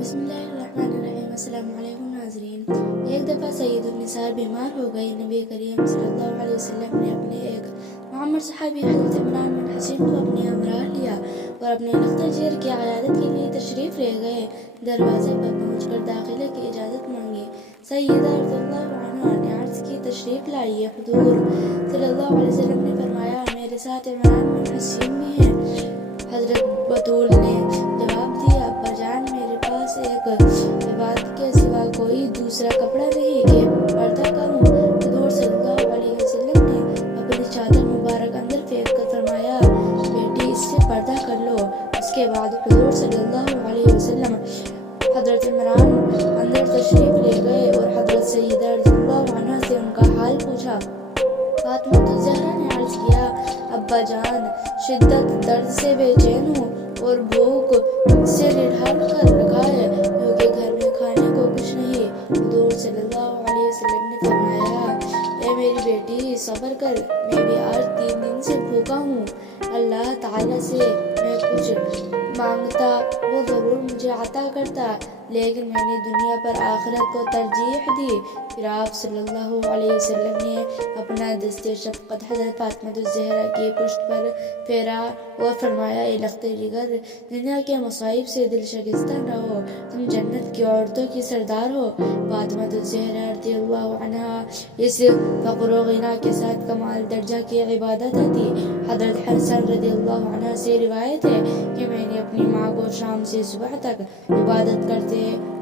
बिस्मिल्लाहिर्रहमानिर्रहीम। अस्सलाम वालेकुम नाज़रीन। एक दफ़ा सैयदुन्निसार बीमार हो गई। नबी करीम सल्लल्लाहु अलैहि वसल्लम ने अपने एक मामर सहाबी हज़रत इमरान बिन हसीन को अपने हमरा लिया और अपने लख्तर की अयादत के लिए तशरीफ़ ले गए। दरवाज़े पर पहुंचकर दाखिले की इजाज़त मांगी। सैयदा रज़ियल्लाहु अन्हा ने अर्ज़ की, तशरीफ़ लाइए। हुज़ूर सल्लल्लाहु अलैहि वसल्लम ने फरमाया, मेरे साथ इमरान बिन हसीन भी हैं। हज़रत बतूल ने जवाब दिया, अब्बाजान, मेरे पास एक इबादत के सिवा कोई दूसरा कपड़ा नहीं कि पर्दा करूं। हुज़ूर सल्लल्लाहु अलैहि वसल्लम ने अपनी चादर मुबारक अंदर फेंक कर फरमाया, बेटी, इससे पर्दा कर लो। उसके बाद हुज़ूर सल्लल्लाहु अलैहि वसल्लम हज़रत इमरान अंदर तशरीफ़ ले गए और हज़रत सैयदा रज़ियल्लाहु अन्हा से उनका हाल पूछा। फातिमा ज़हरा ने अर्ज़ किया, अब्बाजान, शिद्दत दर्द से बेचैन हूँ और भूख से निढाल कर रखा है, क्योंकि घर में खाने को कुछ नहीं। हुज़ूर सल्लल्लाहु अलैहि वसल्लम ने फरमाया, ए मेरी बेटी, सब्र कर, मैं भी आज 3 दिन से भूखा हूँ। अल्लाह ताला से मैं कुछ मांगता वो ज़रूर मुझे अता करता, लेकिन मैंने दुनिया पर आखिरत को तरजीह दी। फिर आप सल्लल्लाहु अलैहि वसल्लम ने अपना दस्ते शफ़क़त हज़रत फातिमा ज़हरा की पुश्त पर फेरा और फरमाया, ए लख्ते जिगर, दुनिया के मसाइब से दिल शिकस्ता न हो, तुम जन्नत की औरतों की सरदार हो। फातिमा ज़हरा रज़ियल्लाहु अन्हा इस फ़क्र व गिना के साथ कमाल दर्जा की इबादत थी। हज़रत हसन रज़ियल्लाहु अन्हा से रिवायत है कि मैंने अपनी माँ को शाम से सुबह तक इबादत करते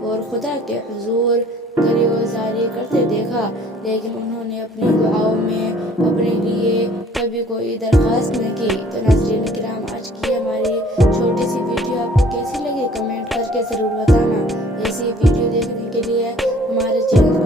और खुदा के हुजूर गिरफ्तारी करते देखा, लेकिन उन्होंने अपनी दुआओं में अपने लिए कभी कोई दरख्वास्त न की। तो नाज़रीन किराम, आज की हमारी छोटी सी वीडियो आपको कैसी लगी कमेंट करके ज़रूर बताना। ऐसी वीडियो देखने के लिए हमारे चैनल